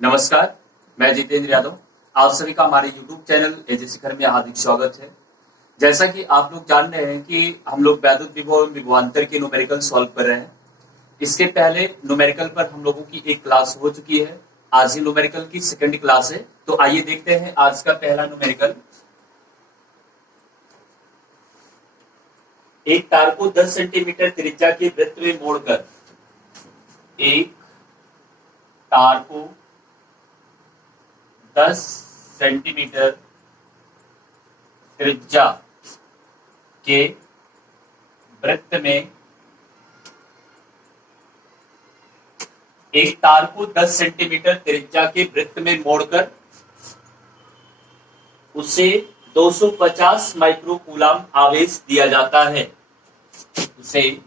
नमस्कार, मैं जितेंद्र यादव। आप सभी का हमारे YouTube चैनल एजे शिखर में हार्दिक स्वागत है। जैसा कि आप लोग जान रहे हैं कि हम लोग वैद्युत विभव एवं विभवांतर के न्यूमेरिकल सॉल्व कर रहे हैं। इसके पहले न्यूमेरिकल पर हम लोगों की एक क्लास हो चुकी है। आज ही न्यूमेरिकल की सेकंड क्लास है। तो आइए देखते हैं आज का पहला न्यूमेरिकल। एक तार को 10 सेंटीमीटर त्रिज्या के वृत्त में मोड़कर एक तार को 10 सेंटीमीटर त्रिज्या के वृत्त में एक तार को 10 सेंटीमीटर त्रिज्या के वृत्त में मोड़कर उसे 250 माइक्रोकूलम आवेश दिया जाता है। उसे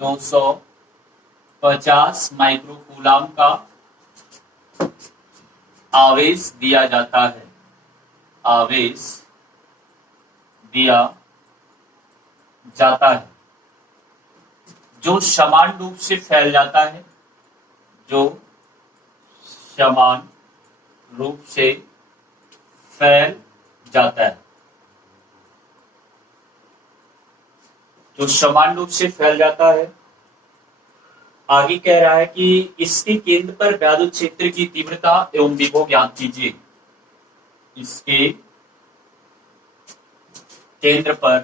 250 माइक्रोकूलम का आवेश दिया जाता है। आवेश दिया जाता है जो समान रूप से फैल जाता है। जो समान रूप से फैल जाता है। जो समान रूप से फैल जाता है। आगे कह रहा है कि इसके केंद्र पर वैद्युत क्षेत्र की तीव्रता एवं विभव ज्ञात कीजिए। इसके केंद्र पर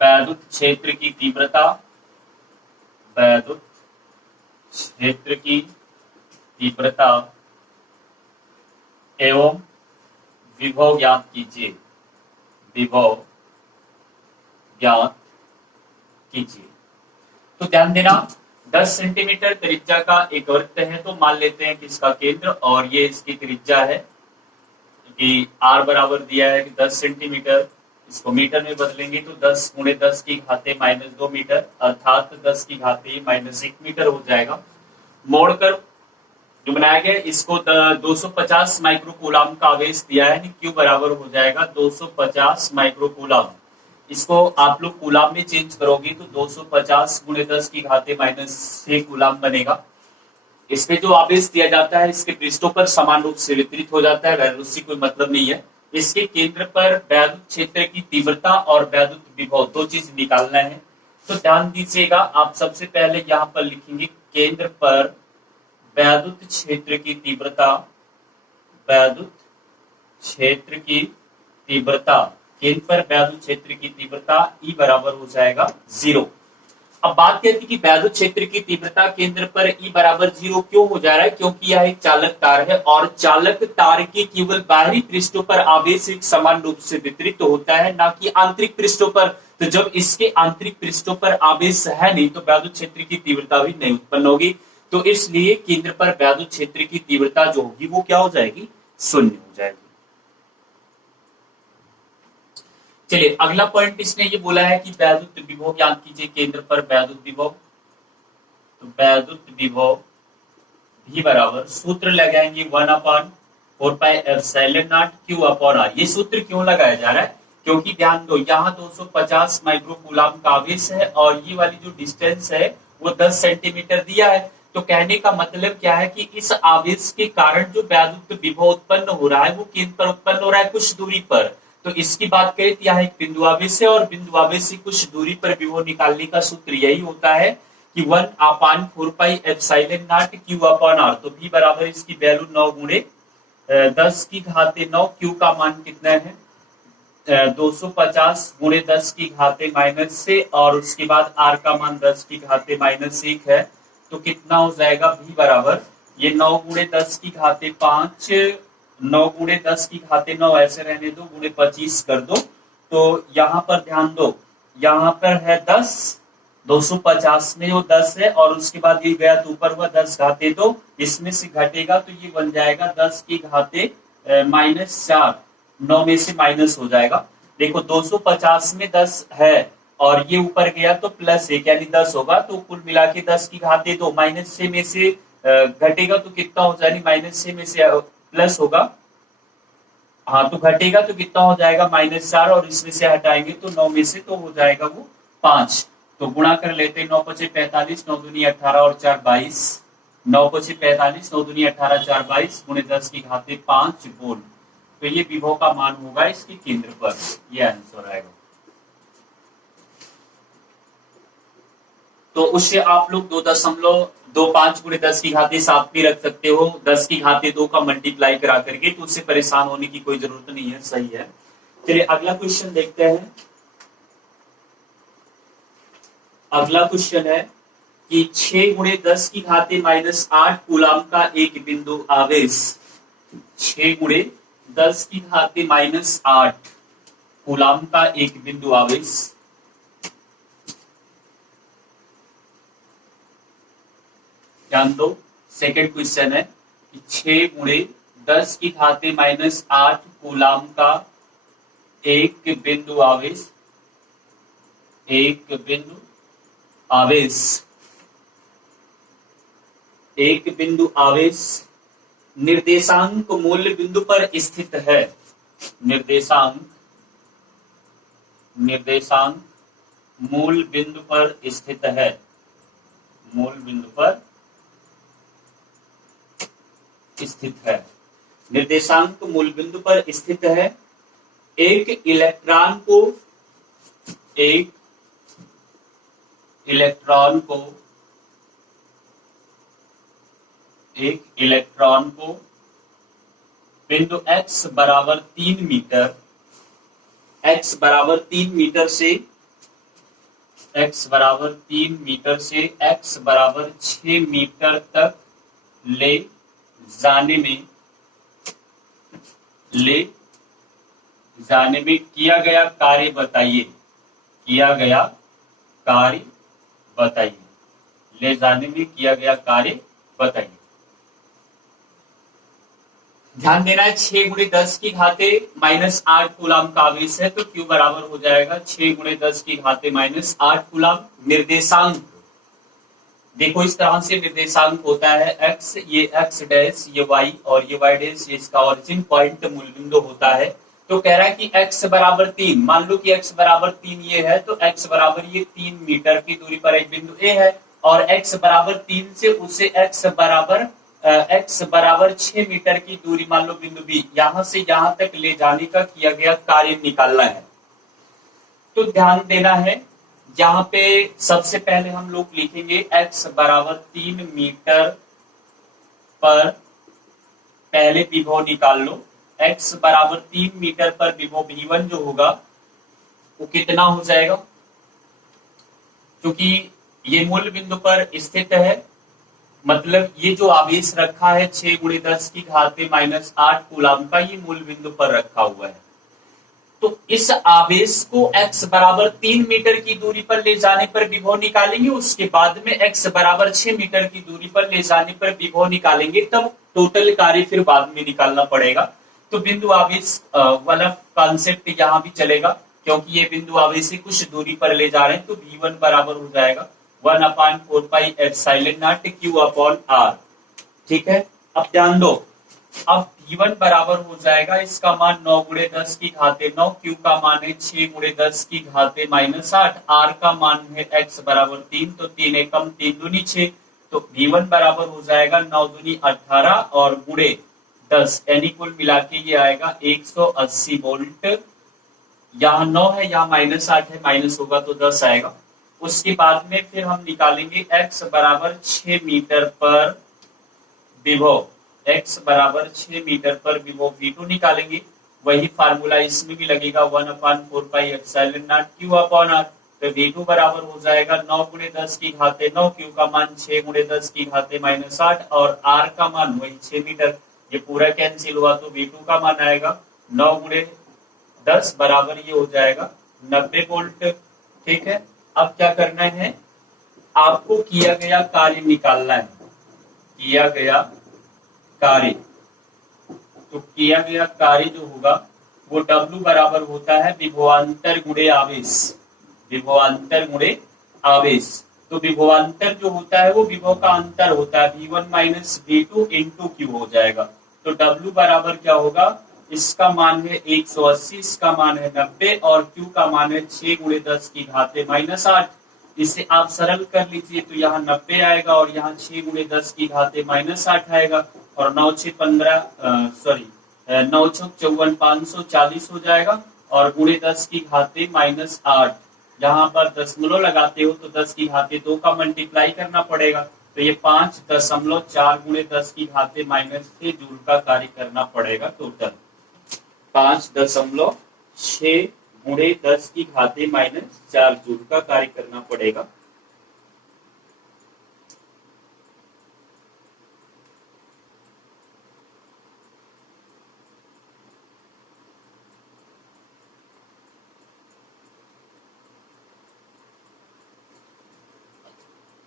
वैद्युत क्षेत्र की तीव्रता, वैद्युत क्षेत्र की तीव्रता एवं विभव ज्ञात कीजिए। विभव ज्ञात कीजिए। तो ध्यान देना, 10 सेंटीमीटर त्रिज्या का एक वृत्त है। तो मान लेते हैं कि इसका केंद्र और ये इसकी त्रिज्या है कि r बराबर दिया है कि 10 सेंटीमीटर। इसको मीटर में बदलेंगे तो 10 गुणे 10 की घाते -2 मीटर अर्थात 10 की घाते -1 मीटर हो जाएगा। मोड़कर जो बनाया गया इसको 250 माइक्रोकूलम का आवेश दिया है। Q बराबर हो जाएगा 250 माइक्रोकूलम। इसको आप लोग कूलम में चेंज करोगे तो 250 गुणे 10 की घाते -6 कूलम बनेगा। इसमें जो आवेश दिया जाता है इसके पृष्ठों पर समान रूप से वितरित हो जाता है। वैसे उससे कोई मतलब नहीं है। इसके केंद्र पर वैद्युत क्षेत्र की तीव्रता और वैद्युत विभव दो चीज निकालना है। तो ध्यान दीजिएगा, आप सबसे पहले यहाँ पर लिखेंगे केंद्र पर वैद्युत क्षेत्र की तीव्रता, वैद्युत क्षेत्र की तीव्रता, केंद्र पर वैद्युत क्षेत्र की तीव्रता E बराबर हो जाएगा 0। अब बात करते हैं कि वैद्युत क्षेत्र की तीव्रता केंद्र पर E बराबर 0 क्यों हो जा रहा है? क्योंकि यह एक चालक तार है और चालक तार के केवल बाहरी पृष्ठों पर आवेश एक समान रूप से वितरित होता है, ना कि आंतरिक पृष्ठों पर। तो जब इसके आंतरिक पृष्ठों पर आवेश है नहीं तो वैद्युत क्षेत्र की तीव्रता भी नहीं उत्पन्न होगी। तो इसलिए केंद्र पर वैद्युत क्षेत्र की तीव्रता जो होगी वो क्या हो जाएगी? 0 हो जाएगी। चलिए अगला पॉइंट इसने ये बोला है कि वैद्युत विभव ज्ञात कीजिए। केंद्र पर वैद्युत विभव, तो वैद्युत विभव भी बराबर सूत्र लगाएंगे 1/4πε0 Q/r। ये सूत्र क्यों लगाया जा रहा है? क्योंकि ध्यान दो, यहाँ 250 माइक्रोकूलम का आवेश है और ये वाली जो डिस्टेंस है वो 10 सेंटीमीटर दिया है। तो कहने का मतलब क्या है कि इस आवेश के कारण जो वैद्युत विभव उत्पन्न हो रहा है वो केंद्र पर उत्पन्न हो रहा है कुछ दूरी पर। तो इसकी बात करें तो यहाँ एक बिंदु आवेश है और बिंदु आवेश से कुछ दूरी पर विभव निकालने का सूत्र यही होता है कि 1/4πε0 Q/r। तो V बराबर इसकी वैल्यू 9 गुणे 10 की घाते 9। Q का मान कितना है? 250 गुणे 10 की घाते -6 और उसके बाद R का मान 10 की घाते -1 है। तो कितना हो जाएगा? V बराबर ये 9 गुणे 10 की घाते 5, 9 गुणे 10 की घाते 9 ऐसे रहने दो, गुणे 25 कर दो। तो यहाँ पर ध्यान दो, यहाँ पर है 10, 250 में वो 10 है और उसके बाद ये गया तो ऊपर हुआ 10 घाते 2, इसमें से घटेगा तो ये बन जाएगा 10 की घाते -4, 9 में से माइनस हो जाएगा। देखो 250 में 10 है और ये ऊपर गया तो +1 यानी 10 होगा। तो कुल मिला के 10 की घाते 2, -6 में से घटेगा तो कितना हो जाएगा? -6 में से प्लस होगा, हाँ तो घटेगा तो कितना हो जाएगा? -4 और इसमें से हटाएंगे तो 9 में से तो हो जाएगा वो 5। तो गुणा कर लेते हैं, 9 पचे 45, 9 दूनी 18 और 4 22, 9 पचे 45, 9 दूनी 18, 4 22 गुणे 10 की घाते 5 वोल्ट। तो ये विभव का मान होगा इसके केंद्र पर, ये आंसर आएगा। तो उससे आप लोग 2.25 गुणे 10 की घाते 7 भी रख सकते हो, 10 की घाते 2 का मल्टीप्लाई करा करके, तो उससे परेशान होने की कोई जरूरत नहीं है, सही है। चलिए अगला क्वेश्चन देखते हैं। अगला क्वेश्चन है कि 6 गुणे 10 की घाते -8 कूलाम का एक बिंदु आवेश, 6 गुणे 10 की घाते -8 कूलाम का एक बिंदु आवेश ध्यान दो। सेकंड क्वेश्चन है कि 6 गुणे 10 की घाते -8 कूलाम का एक बिंदु आवेश, एक बिंदु आवेश, एक बिंदु आवेश निर्देशांक मूल बिंदु पर स्थित है, निर्देशांक, निर्देशांक मूल बिंदु पर स्थित है, मूल बिंदु पर स्थित है, निर्देशांक मूल बिंदु पर स्थित है। एक इलेक्ट्रॉन को, एक इलेक्ट्रॉन को, एक इलेक्ट्रॉन को बिंदु x बराबर 3 मीटर, x बराबर 3 मीटर से, x बराबर 3 मीटर से x बराबर 6 मीटर तक ले जाने में, ले जाने में किया गया कार्य बताइए, किया गया कार्य बताइए, ले जाने में किया गया कार्य बताइए। ध्यान देना है 6 गुणे 10 की घाते -8 कूलाम का आवेश है, तो Q बराबर हो जाएगा 6 गुणे 10 की घाते -8 कूलाम। निर्देशांक देखो इस तरह से निर्देशांक होता है, x ये x डैश, ये y और ये y डैश, ये इसका ऑरिजिन पॉइंट मूल बिंदु होता है। तो कह रहा है कि x बराबर 3, मान लो कि x बराबर 3 ये है, तो x बराबर ये 3 मीटर की दूरी पर एक बिंदु A है, और x बराबर 3 से उसे x बराबर 6 मीटर की दूरी मान लो बिंदु B, यहां से यहां तक ले जाने का किया गया कार्य निकालना है। तो ध्यान देना है, यहाँ पे सबसे पहले हम लोग लिखेंगे x बराबर 3 मीटर पर, पहले विभव निकाल लो। x बराबर 3 मीटर पर विभव V1 जो होगा वो कितना हो जाएगा, क्योंकि ये मूल बिंदु पर स्थित है, मतलब ये जो आवेश रखा है 6 गुणे 10 की घाते -8 कूलाम का, ये मूल बिंदु पर रखा हुआ है। तो इस आवेश को x बराबर 3 मीटर की दूरी पर ले जाने पर विभव निकालेंगे, उसके बाद में x बराबर 6 मीटर की दूरी पर ले जाने पर विभव निकालेंगे, तब टोटल कार्य फिर बाद में निकालना पड़ेगा। तो बिंदु आवेश वाला कॉन्सेप्ट यहाँ भी चलेगा, क्योंकि ये बिंदु आवेश से कुछ दूरी पर ले जा रहे हैं। तो V1 बराबर हो जाएगा 1/4πε0 Q/R, ठीक है। अब ध्यान दो, अब V1 बराबर हो जाएगा, इसका मान 9 गुणे 10 की घाते 9, Q का मान है 6 गुणे 10 की घाते -8, R का मान है x बराबर 3, तो 3 एकम 3 दूनी 6, तो V1 बराबर हो जाएगा 9 दूनी 18 और गुणे 10, यानी कुल मिला के ये आएगा 180 वोल्ट। यहाँ 9 है, यहाँ -8 है, माइनस होगा तो 10 आएगा। उसके बाद में फिर हम निकालेंगे x बराबर 6 मीटर पर विभव, x बराबर 6 मीटर पर विभव V2 निकालेंगे, वही फार्मूला इसमें भी लगेगा 1/4πε0 Q/R। तो V2 बराबर हो जाएगा 9 गुणे 10 की घाते 9, Q का मान 6 गुणे 10 की घाते -8 और R का मान वही 6 मीटर, ये पूरा कैंसिल हुआ, तो V2 का मान आएगा 9 गुणे 10 बराबर ये हो जाएगा 90 वोल्ट, ठीक है। अब क्या करना है, आपको किया गया कार्य निकालना है, किया गया कार्य। तो किया गया कार्य जो होगा वो W बराबर होता है विभवांतर गुणे आवेश, विभवांतर गुणे आवेश। तो विभवांतर जो होता है वो विभव का अंतर होता है, V1 minus V2 into Q हो जाएगा। तो W बराबर क्या होगा, इसका मान है 180, इसका मान है 90 और Q का मान है 6 गुणे 10 की घाते -8। इसे आप सरल कर लीजिए तो यहाँ 90 आएगा और यहाँ 6 गुणे 10 की घाते -8 आएगा और 9 6 15 सॉरी 9 6 54 540 हो जाएगा और गुणे 10 की घाते -8। यहाँ पर दशमलव लगाते हो तो 10 की घाते 2 का मल्टीप्लाई करना पड़ेगा तो ये 5.4 गुणे 10 की घाते -6 जूल का कार्य करना पड़ेगा टोटल। 5.6 गुणे 10 की घाते -4 जूल का कार्य करना पड़ेगा।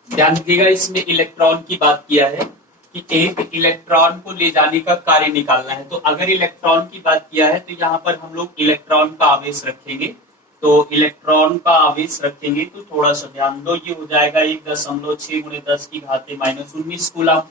ध्यान दीजिएगा, इसमें इलेक्ट्रॉन की बात किया है कि एक इलेक्ट्रॉन को ले जाने का कार्य निकालना है। तो अगर इलेक्ट्रॉन की बात किया है तो यहाँ पर हम लोग इलेक्ट्रॉन का आवेश रखेंगे। तो इलेक्ट्रॉन का आवेश रखेंगे तो थोड़ा सा ध्यान दो, ये हो जाएगा 1.6 गुणे 10 की घाते -19 कूलम।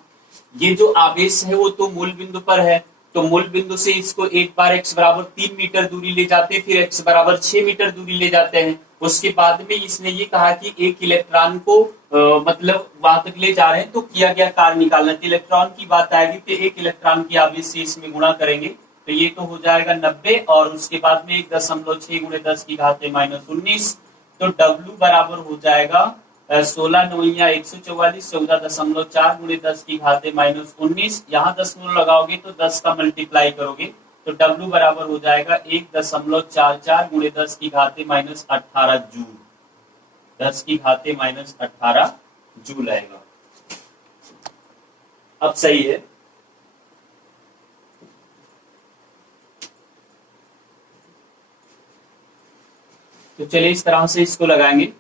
ये जो आवेश है वो तो मूल बिंदु पर है, तो मूल बिंदु से इसको एक बार x बराबर 3 मीटर दूरी ले जाते हैं, फिर x बराबर 6 मीटर दूरी ले जाते हैं। उसके बाद में इसने ये कहा कि एक इलेक्ट्रॉन को मतलब वहां तक ले जा रहे हैं तो किया गया कार्य निकालना। तो इलेक्ट्रॉन की बात आएगी तो एक इलेक्ट्रॉन की आवेश से इसमें गुणा करेंगे तो ये तो हो जाएगा 90 और उसके बाद में 1.6 गुणे 10 की घाते -19। तो W बराबर हो जाएगा 16 9 144 14.4 गुणे 10 की घाते -19। यहाँ दशमलव लगाओगे तो 10 का मल्टीप्लाई करोगे तो W बराबर हो जाएगा 1.44 गुणे 10 की घाते -18 जूल। 10 की घाते -18 जूल आएगा। अब सही है। तो चलिए इस तरह से इसको लगाएंगे।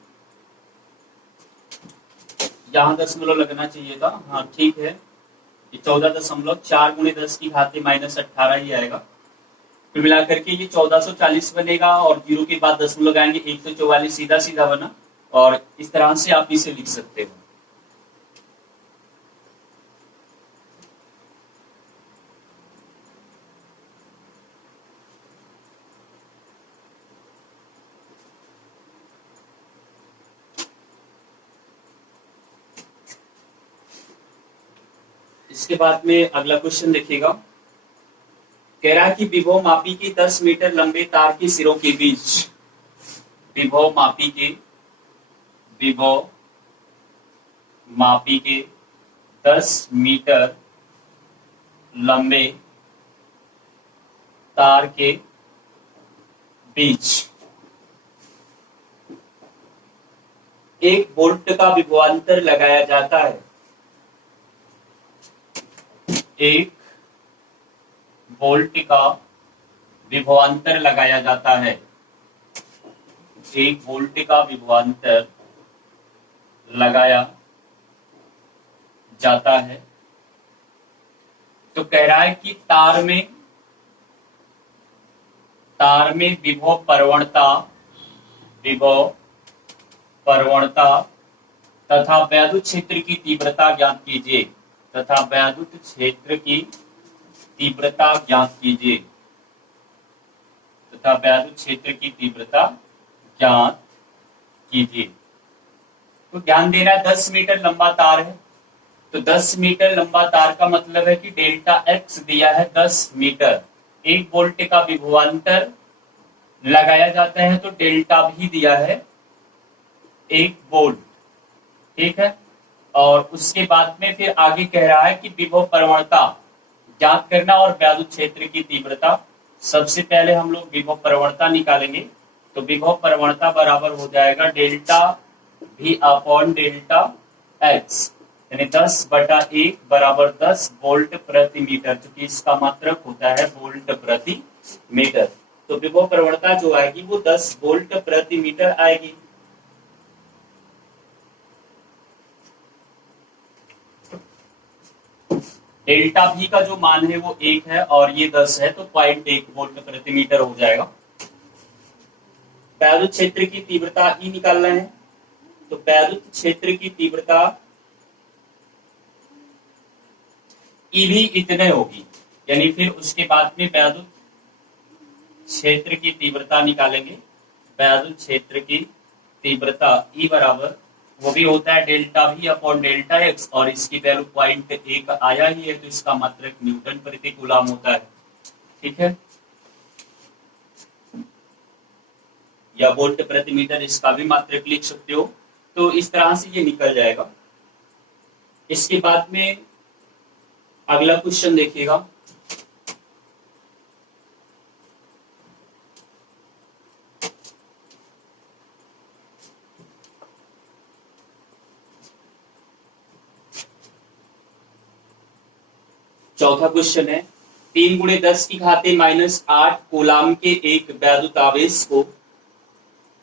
यहाँ दशमलव लगना चाहिए था, हाँ ठीक है। ये 14.4 गुणे 10 की घाते -18 ही आएगा। फिर मिलाकर के ये 1440 बनेगा और 0 के बाद दशमलव लगाएंगे 144 सीधा सीधा बना और इस तरह से आप इसे लिख सकते हो। इसके बाद में अगला क्वेश्चन देखिएगा। कह रहा है कि विभव मापी के 10 मीटर लंबे तार के सिरों के बीच विभव मापी के 10 मीटर लंबे तार के बीच एक वोल्ट का विभवांतर लगाया जाता है। एक वोल्ट का विभवांतर लगाया जाता है। एक वोल्ट का विभवांतर लगाया जाता है। तो कह रहा है कि तार में विभव प्रवणता तथा वैद्युत क्षेत्र की तीव्रता ज्ञात कीजिए। तथा वैद्युत क्षेत्र की तीव्रता ज्ञात कीजिए। तथा वैद्युत क्षेत्र की तीव्रता ज्ञात कीजिए। तो ध्यान देना 10 मीटर लंबा तार है। तो 10 मीटर लंबा तार का मतलब है कि डेल्टा एक्स दिया है 10 मीटर। 1 वोल्ट का विभवांतर लगाया जाता है तो डेल्टा भी दिया है 1 वोल्ट। ठीक है, और उसके बाद में फिर आगे कह रहा है कि विभव प्रवणता ज्ञात करना और वैद्युत क्षेत्र की तीव्रता। सबसे पहले हम लोग विभव प्रवणता निकालेंगे। तो विभव प्रवणता बराबर हो जाएगा delta V upon delta x, यानी 10/1 बराबर 10 वोल्ट प्रति मीटर, क्योंकि इसका मात्रक होता है वोल्ट प्रति मीटर। तो विभव प्रवणता जो आएगी वो 10 वोल्ट प्रति मीटर आएगी। डेल्टा V का जो मान है वो 1 है और ये 10 है तो 0.1 वोल्ट प्रति मीटर हो जाएगा। वैद्युत क्षेत्र की तीव्रता E निकालना है। तो वैद्युत क्षेत्र की तीव्रता E भी इतने होगी, यानी फिर उसके बाद में वैद्युत क्षेत्र की तीव्रता निकालेंगे। वैद्युत क्षेत्र की तीव्रता E बराबर वो भी होता है delta we upon delta x, और इसकी वैल्यू 0.1 आया ही है, तो इसका मात्रक न्यूटन प्रति कूलम होता है। ठीक है, या वोल्ट प्रति मीटर, इसका भी मात्रक लिख सकते हो। तो इस तरह से ये निकल जाएगा। इसके बाद में अगला क्वेश्चन देखिएगा। चौथा क्वेश्चन है, 3 × 10 की घाते -8 कूलाम के एक वैद्युत आवेश को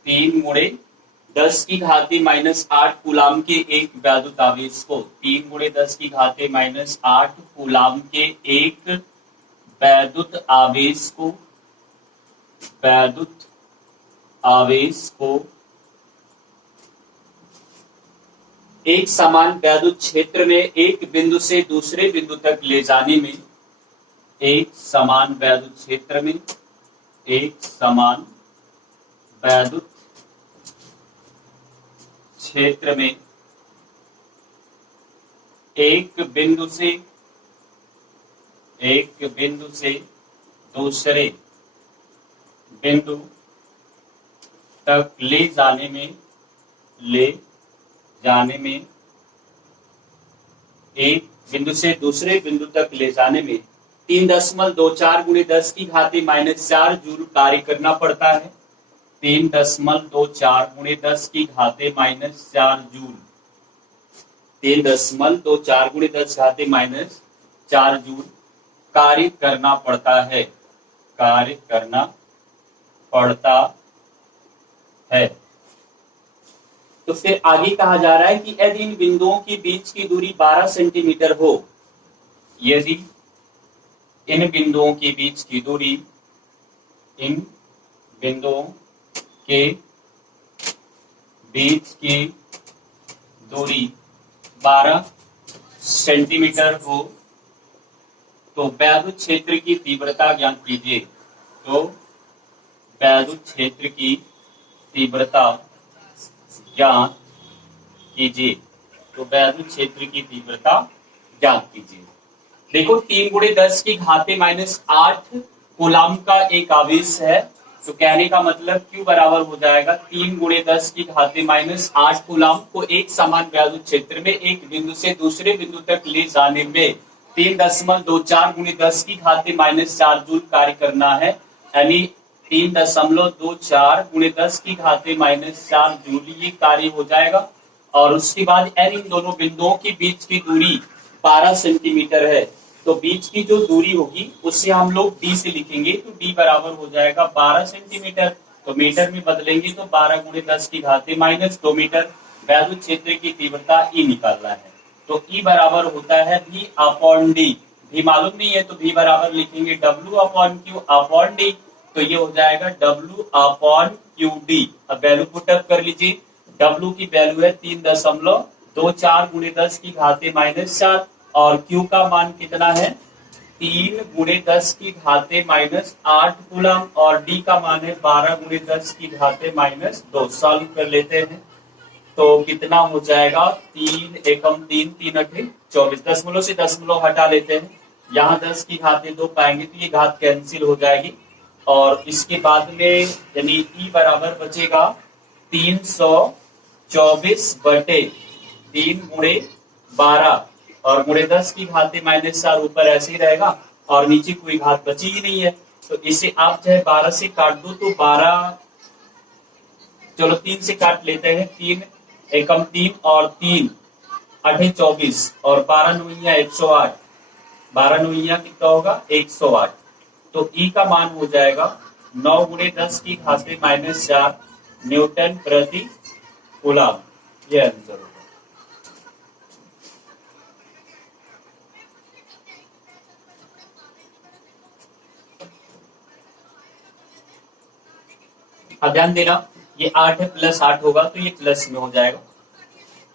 3 × 10 की घाते -8 कूलाम के एक वैद्युत आवेश को 3 × 10 की घाते -8 कूलाम के एक वैद्युत आवेश को एक समान वैद्युत क्षेत्र में एक बिंदु से दूसरे बिंदु तक ले जाने में, एक समान वैद्युत क्षेत्र में एक समान वैद्युत क्षेत्र में एक बिंदु से दूसरे बिंदु तक ले जाने में एक बिंदु से दूसरे बिंदु तक ले जाने में 3.24 × 10 की घाते -4 जूल कार्य करना पड़ता है। 3.24 × 10 की घाते -4 जूल, 3.24 × 10 घाते -4 जूल कार्य करना पड़ता है। तो फिर आगे कहा जा रहा है कि यदि इन बिंदुओं के बीच की दूरी 12 सेंटीमीटर हो, यदि इन बिंदुओं के बीच की दूरी, इन बिंदुओं के बीच की दूरी 12 सेंटीमीटर हो, तो वैद्युत क्षेत्र की तीव्रता ज्ञात कीजिए। तो वैद्युत क्षेत्र की तीव्रता ज्ञात कीजिए। तो वैद्युत क्षेत्र की तीव्रता ज्ञात कीजिए। देखो 3 × 10 की घाते -8 कूलाम का एक आवेश है, तो कहने का मतलब Q बराबर हो जाएगा 3 × 10 की घाते -8 कूलाम को एक समान वैद्युत क्षेत्र में एक बिंदु से दूसरे बिंदु तक ले जाने में 3.24 × 10 की घाते -4 जूल कार्य करना है, यानी 3.24 × 10 की घाते -4 जूल ये कार्य हो जाएगा। और उसके बाद इन दोनों बिंदुओं के बीच की दूरी 12 सेंटीमीटर है, तो बीच की जो दूरी होगी उससे हम लोग d से लिखेंगे, तो d बराबर हो जाएगा 12 सेंटीमीटर, तो मीटर में बदलेंगे तो 12 × 10 की घाते -2 मीटर। वैद्युत क्षेत्र की तीव्रता E निकालना है, तो E बराबर होता है V अपॉन D। V मालूम नहीं है तो V बराबर लिखेंगे W upon Q upon D, तो ये हो जाएगा W अपॉन QD। अब वैल्यू पुट अप कर लीजिए। W की वैल्यू है 3.24 × 10 की घाते -4, और Q का मान कितना है 3 × 10 की घाते -8 कूलम, और D का मान है 12 × 10 की घाते -2। सॉल्व कर लेते हैं तो कितना हो जाएगा 3 एकम 3 3 अठे 24। दशमलव से दशमलव हटा लेते हैं, यहाँ 10 की घाते 2 पाएंगे तो ये घात कैंसिल हो जाएगी, और इसके बाद में यानी E बराबर बचेगा 324/3 × 12, और × 10 की घाते -4 ऊपर ऐसे ही रहेगा, और नीचे कोई घात बची ही नहीं है, तो इसे आप चाहे 12 से काट दो तो 12, चलो 3 से काट लेते हैं, 3 एकम 3 और 3 अठे 24, और 12 नौइया 108, 12 नौइया कितना होगा 108, तो E का मान हो जाएगा 9 × 10 की घाते -4 न्यूटन प्रति कूलम। ये आंसर होगा। अब ध्यान देना, ये 8 है +8 होगा तो ये प्लस में हो जाएगा,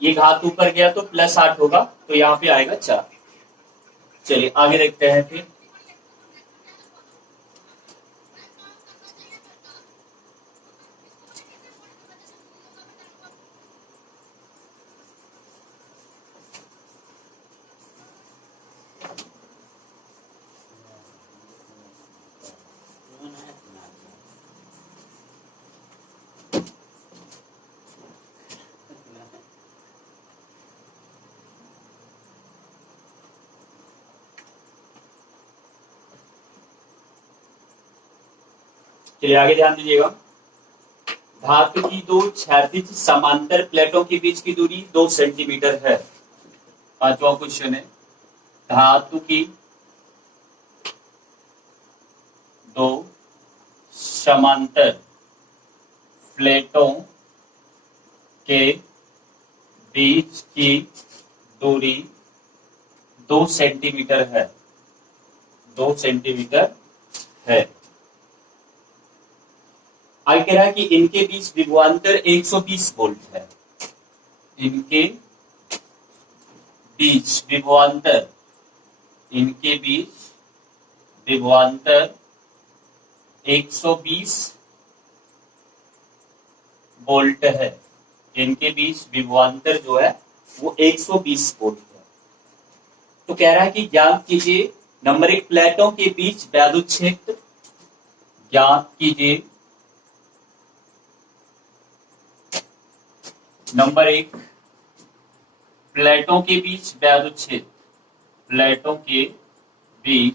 ये घात ऊपर गया तो +8 होगा, तो यहाँ पे आएगा 4। चलिए आगे देखते हैं फिर। चलिए आगे ध्यान दीजिएगा। धातु की दो क्षैतिज समांतर प्लेटों के बीच की दूरी 2 सेंटीमीटर है। पांचवा क्वेश्चन है, धातु की दो समांतर प्लेटों के बीच की दूरी 2 सेंटीमीटर है। 2 सेंटीमीटर है। आगे कह रहा है कि इनके बीच विभवांतर 120 वोल्ट है। इनके बीच विभवांतर, इनके बीच विभवांतर 120 वोल्ट है। इनके बीच विभवांतर जो है वो 120 वोल्ट है। तो कह रहा है कि ज्ञात कीजिए नंबर 1 प्लेटों के बीच वैद्युत क्षेत्र। ज्ञात कीजिए नंबर 1 प्लेटों के बीच वैद्युत क्षेत्र। प्लेटों के बीच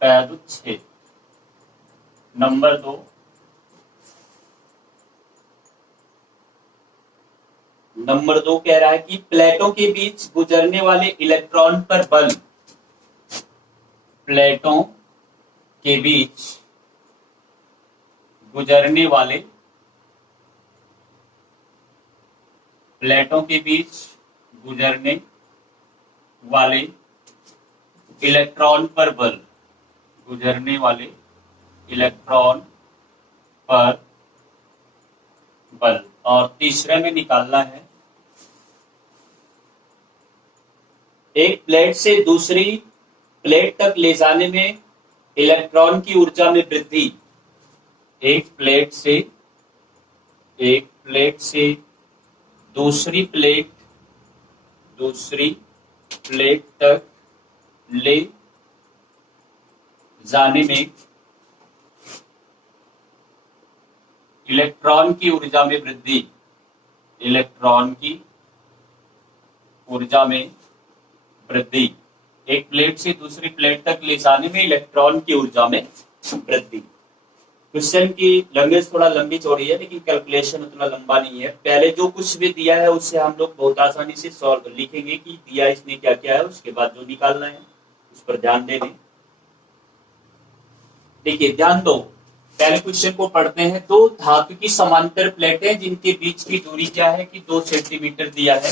वैद्युत क्षेत्र। नंबर 2 कह रहा है कि प्लेटों के बीच गुजरने वाले इलेक्ट्रॉन पर बल। प्लेटों के बीच गुजरने वाले, प्लेटों के बीच गुजरने वाले इलेक्ट्रॉन पर बल। गुजरने वाले इलेक्ट्रॉन पर बल। और तीसरे में निकालना है, एक प्लेट से दूसरी प्लेट तक ले जाने में इलेक्ट्रॉन की ऊर्जा में वृद्धि। एक प्लेट से दूसरी प्लेट तक ले जाने में इलेक्ट्रॉन की ऊर्जा में वृद्धि। इलेक्ट्रॉन की ऊर्जा में वृद्धि। एक प्लेट से दूसरी प्लेट तक ले जाने में इलेक्ट्रॉन की ऊर्जा में वृद्धि। क्वेश्चन की लैंग्वेज थोड़ा लंबी चौड़ी है, लेकिन कैलकुलेशन उतना लंबा नहीं है। पहले जो कुछ भी दिया है उससे हम लोग बहुत आसानी से सॉल्व लिखेंगे कि दिया इसने क्या क्या है, उसके बाद जो निकालना है उस पर ध्यान दे दें। देखिए ध्यान दो, पहले क्वेश्चन को पढ़ते हैं। तो धातु की समांतर प्लेटें जिनके बीच की दूरी क्या है कि 2 सेंटीमीटर दिया है।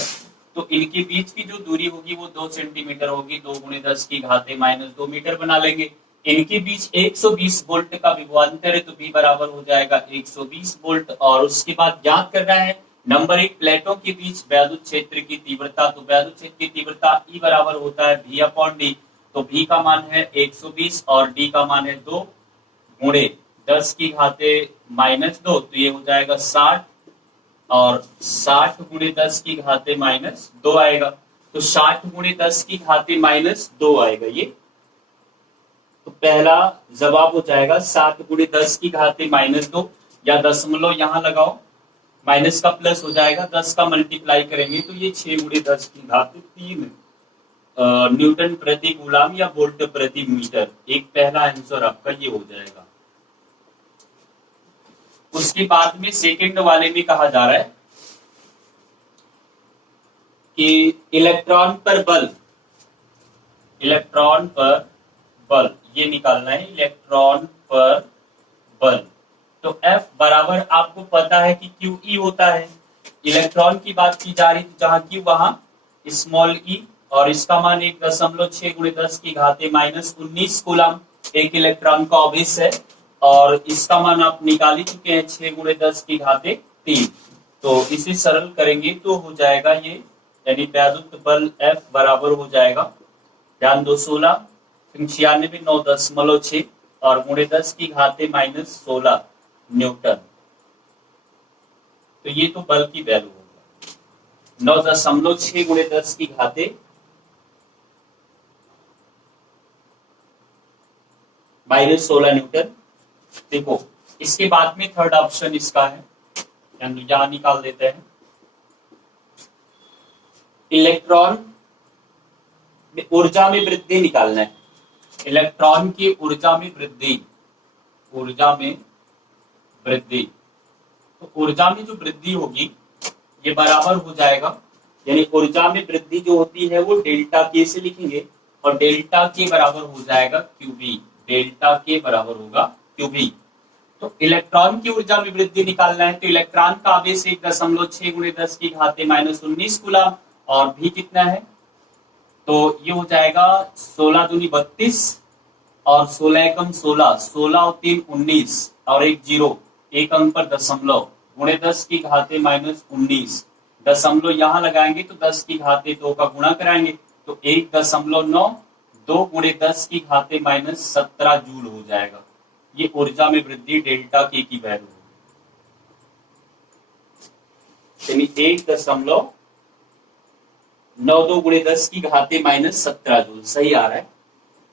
तो इनके बीच की जो दूरी होगी वो 2 सेंटीमीटर होगी। 2 × 10⁻² मीटर बना लेंगे। इनके बीच 120 वोल्ट का विभवांतर है, तो V बराबर हो जाएगा 120 वोल्ट। और उसके बाद ज्ञात करना है नंबर 1 प्लेटों के बीच वैद्युत क्षेत्र की तीव्रता। तो वैद्युत क्षेत्र की तीव्रता E बराबर होता है V/D। तो V का मान है 120 और D का मान है 2 × 10⁻²। तो ये हो जाएगा 60 और 60 × 10⁻² आएगा। तो 60 × 10⁻² आएगा ये। तो पहला जवाब हो जाएगा 60 × 10⁻², या दशमलव यहां लगाओ, माइनस का प्लस हो जाएगा, 10 का मल्टीप्लाई करेंगे तो ये 6 × 10⁻³ न्यूटन प्रति कूलम या वोल्ट प्रति मीटर। एक पहला आंसर आपका ये हो जाएगा। उसके बाद में सेकंड वाले में कहा जा रहा है कि इलेक्ट्रॉन पर बल ये निकालना है। इलेक्ट्रॉन पर बल, तो F बराबर आपको पता है कि QE होता है। इलेक्ट्रॉन की बात की जा रही थी जहां Q वहां स्मॉल e, और इसका मान 1.6 × 10⁻19 कूलम एक इलेक्ट्रॉन का आवेश है। और इसका मान आप निकाल ही चुके हैं 6 × 10⁻³ तो इसे सरल करेंगे तो हो जाएगा ये, यानी वैद्युत बल F बराबर हो जाएगा, ध्यान दो, 16 96.906 और × 10⁻16 न्यूटन। तो ये तो बल की वैल्यू होगा 9.6 × 10⁻16 न्यूटन। देखो इसके बाद में थर्ड ऑप्शन इसका है, यानी यहां निकाल देते हैं। इलेक्ट्रॉन ऊर्जा में वृद्धि निकालना है। इलेक्ट्रॉन की ऊर्जा में वृद्धि, ऊर्जा में वृद्धि। तो ऊर्जा में जो वृद्धि होगी ये बराबर हो जाएगा, यानी ऊर्जा में वृद्धि जो होती है वो डेल्टा के से लिखेंगे, और डेल्टा के बराबर हो जाएगा क्यूबी। डेल्टा के बराबर होगा क्यूबी। तो इलेक्ट्रॉन की ऊर्जा में वृद्धि निकालना है, तो इलेक्ट्रॉन का आवेश 1.6 × 10⁻⁻19 कूलम, और भी कितना है, तो ये हो जाएगा 16 दूनी 32 और 16 एकम 16, 16 और 3 19 और एक जीरो, एक अंक पर दशमलव, गुणे 10⁻⁻19। दशमलव यहाँ लगाएंगे तो 10⁻2 का गुणा कराएंगे तो 1.9, 2 × 10⁻17 जूल हो जाएगा। ये ऊर्जा में वृद्धि डेल्टा के की वैल्यू है, 1.92 × 10⁻17 जूल सही आ रहा है।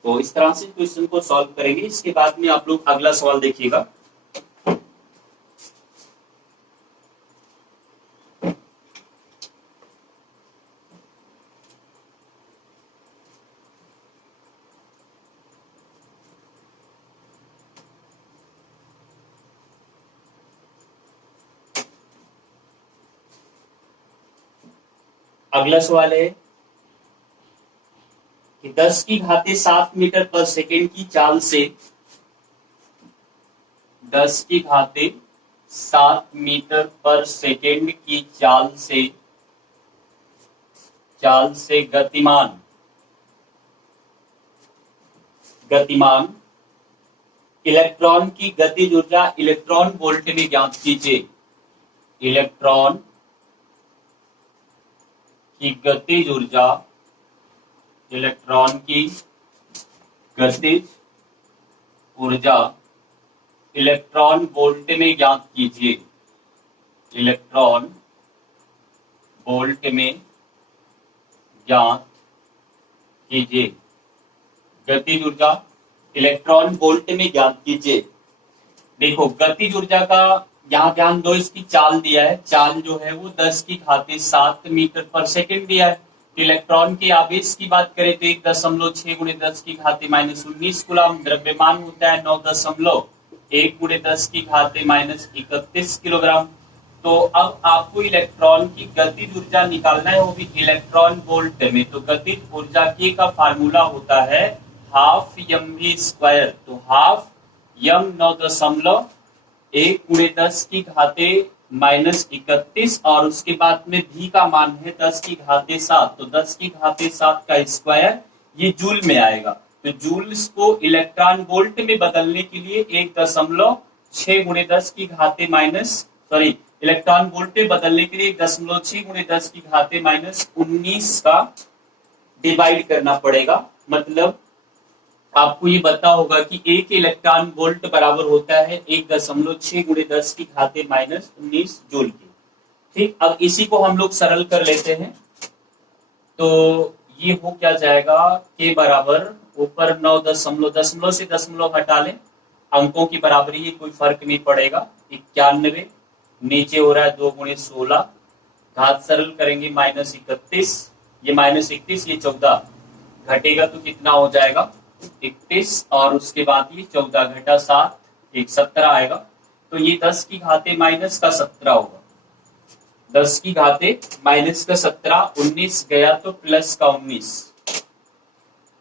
तो इस तरह से क्वेश्चन को सॉल्व करेंगे। इसके बाद में आप लोग अगला सवाल देखिएगा। अगला सवाल है कि 10⁻7 मीटर पर सेकेंड की चाल से 10⁻7 मीटर पर सेकेंड की चाल से गतिमान इलेक्ट्रॉन की गतिज ऊर्जा इलेक्ट्रॉन वोल्ट में ज्ञात कीजिए। इलेक्ट्रॉन की गतिज ऊर्जा इलेक्ट्रॉन की गतिज ऊर्जा इलेक्ट्रॉन वोल्ट में ज्ञात कीजिए। इलेक्ट्रॉन वोल्ट में ज्ञात कीजिए। गतिज ऊर्जा इलेक्ट्रॉन वोल्ट में ज्ञात कीजिए। देखो गतिज ऊर्जा का यहाँ ध्यान दो, इसकी चाल दिया है, चाल जो है वो 10⁻7 मीटर पर सेकेंड दिया है। इलेक्ट्रॉन के आवेश की बात करें तो 1.6 × 10⁻⁻19 कूलम, द्रव्यमान होता है 9.1 × 10⁻31 किलोग्राम। तो अब आपको इलेक्ट्रॉन की गतिज ऊर्जा निकालना है, वो भी इलेक्ट्रॉन वोल्ट में। तो गतिज ऊर्जा के का फार्मूला होता है हाफ mv²। तो हाफ m 9.1 × 10⁻31 और उसके बाद में v का मान है 10⁻7। तो 10⁻7 का स्क्वायर ये जूल में आएगा। तो जूल्स को इलेक्ट्रॉन वोल्ट में बदलने के लिए 1.6 × 10⁻, इलेक्ट्रॉन वोल्ट में बदलने के लिए 1.6 × 10⁻19 का डिवाइड करना पड़ेगा। मतलब आपको ये पता होगा कि एक इलेक्ट्रॉन वोल्ट बराबर होता है 1.6 × 10⁻19 जूल की। ठीक, अब इसी को हम लोग सरल कर लेते हैं। तो ये हो क्या जाएगा, के बराबर ऊपर 9 दशमलव से दशमलव हटा लें, अंकों की बराबरी है, कोई फर्क नहीं पड़ेगा। 91 नीचे हो रहा है 2 × 16, घात सरल करेंगे -31, ये -31, ये 14 घटेगा तो कितना हो जाएगा 31, और उसके बाद ये 14 घटा 7, 17 आएगा। तो ये 10⁻⁻17 होगा। 10⁻⁻17, 19 गया तो प्लस का 19।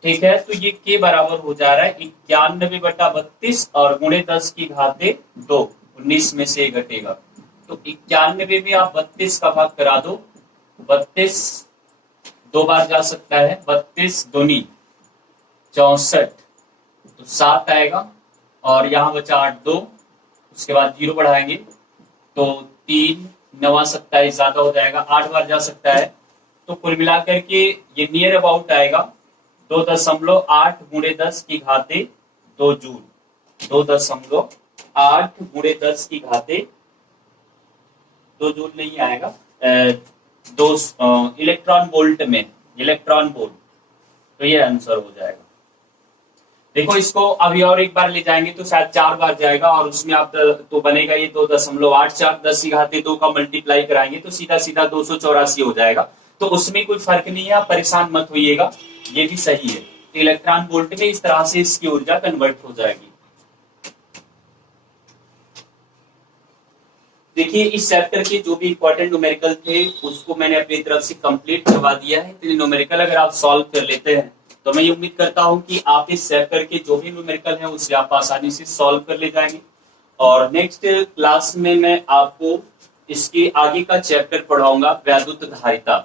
ठीक है, तो ये के बराबर हो जा रहा है 91/32 और गुणे 10⁻2, 19 में से घटेगा। तो 91 में आप 32 का भाग करा दो, 32 दो बार जा सकता है, 32 दूनी 64, तो 7 आएगा, और यहाँ बचा 8 2, उसके बाद 0 बढ़ाएंगे तो 3 9 27 ज्यादा हो जाएगा, 8 बार जा सकता है। तो कुल मिलाकर के ये नियर अबाउट आएगा 2.8 × 10⁻2 जूल। 2.8 × 10⁻2 जूल नहीं आएगा, इलेक्ट्रॉन वोल्ट में, इलेक्ट्रॉन वोल्ट। तो ये आंसर हो जाएगा। देखो इसको अभी और एक बार ले जाएंगे तो शायद 4 बार जाएगा, और उसमें आप तो बनेगा ये 2.84, 10⁻2 का मल्टीप्लाई कराएंगे तो सीधा सीधा 284 हो जाएगा। तो उसमें कोई फर्क नहीं है, आप परेशान मत होइएगा, ये भी सही है। तो इलेक्ट्रॉन वोल्ट में इस तरह से इसकी ऊर्जा कन्वर्ट हो जाएगी। देखिए इस चैप्टर के जो भी इंपॉर्टेंट न्यूमेरिकल थे उसको मैंने अपनी तरफ से कंप्लीट करवा दिया है। तो न्यूमेरिकल अगर आप सॉल्व कर लेते हैं तो मैं ये उम्मीद करता हूं कि आप इस चैप्टर के जो भी न्यूमेरिकल हैं उसे आप आसानी से सॉल्व कर ले जाएंगे। और नेक्स्ट क्लास में मैं आपको इसके आगे का चैप्टर पढ़ाऊंगा, वैद्युत धारिता।